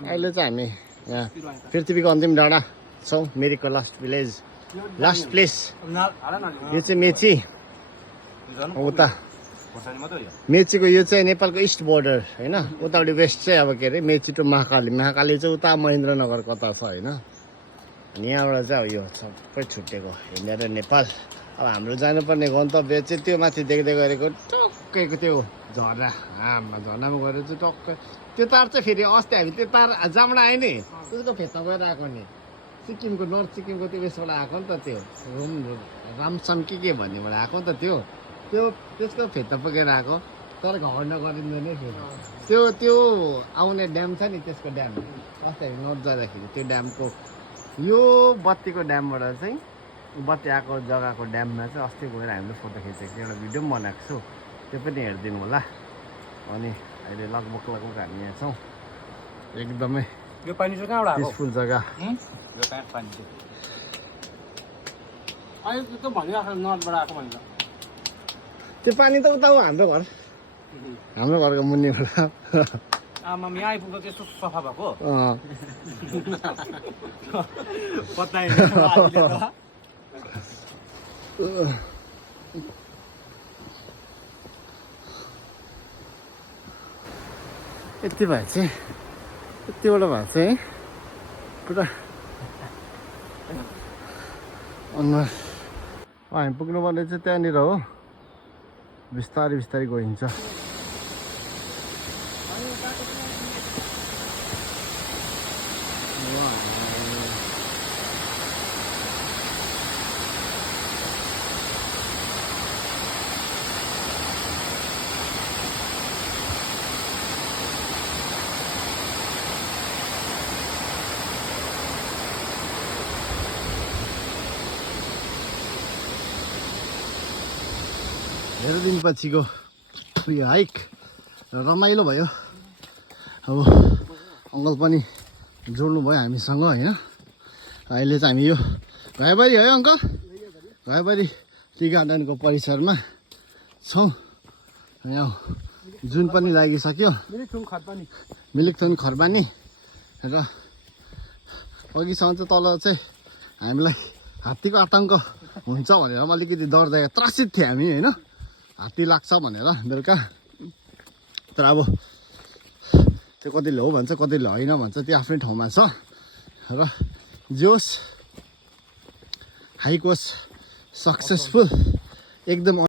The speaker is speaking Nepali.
अहिले चाहिँ हामी यहाँ पृथ्वीको अन्तिम डाँडा छौँ मिरिकको लास्ट भिलेज लास्ट प्लेस यो चाहिँ मेची उता मेचीको यो चाहिँ नेपालको इस्ट बोर्डर होइन उतापट्टि वेस्ट चाहिँ अब के अरे मेची टु महाकाली महाकाली चाहिँ उता महेन्द्रनगर कता छ होइन अनि यहाँबाट चाहिँ अब यो सबै छुट्टिएको हिँडेर नेपाल अब हाम्रो जानुपर्ने गन्तव्य चाहिँ त्यो माथि देख्दै गरेको टक्कैको त्यो झर्ना झर्नामा गएर चाहिँ टक्कै त्यो तार चाहिँ फेरि अस्ति हामी त्यो तार जहाँबाट आयो नि त्यसको फेदमा गएर आएको नि सिक्किमको नर्थ सिक्किमको त्यो उयसबाट आएको नि त त्यो रामसाम के भन्नेबाट आएको नि त त्यो त्यसको फेदमा पुगेर आएको तर घर नगरिँदैन फेरि त्यो आउने ड्याम छ नि त्यसको ड्याम अस्ति हामी नर्थ जाँदाखेरि त्यो ड्यामको यो बत्तीको ड्यामबाट चाहिँ बत्ती आएको जग्गाको ड्याममा चाहिँ अस्ति गएर हामीले फोटो खिचेको थियो एउटा भिडियो पनि बनाएको छु त्यो पनि हेरिदिनु होला अनि अहिले लगभग हामी यहाँ छौँ एकदमै यो पानी चाहिँ कहाँबाट आएको पिसफुल जग्गा यो कहाँ पानी चाहिँ अहिले त भनिरहेको नर्थबाट आएको भन्छ त्यो पानी त उता हो हाम्रो घरको मुनिबाट आमा यहाँ आइपुग्दा त्यस्तो सफा भएको पत्ताएन यति भए चाहिँ यतिबाट भए चाहिँ पुरा अनुहार हामी पुग्नुपर्ने चाहिँ त्यहाँनिर हो बिस्तारै बिस्तारै गइन्छ धेरै दिनपछिको यो हाइक रमाइलो भयो अब अङ्कल पनि जोड्नु भयो हामीसँग होइन अहिले चाहिँ हामी यो घाइबारी है अङ्कल घाइबारी टी गार्डनको परिसरमा छौँ यहाँ जुन पनि लागिसक्यो मिलिकथुन खरबानी र अघिसम्म चाहिँ तल चाहिँ हामीलाई हात्तीको आतङ्क हुन्छ भनेर अलिकति डरदायक त्रासित थियौँ हामी होइन हात्ती लाग्छ भनेर बेलुका तर अब त्यो कतिले हो भन्छ कतिले होइन भन्छ त्यो आफ्नै ठाउँमा छ र जोस् हाइक वाज सक्सेसफुल एकदम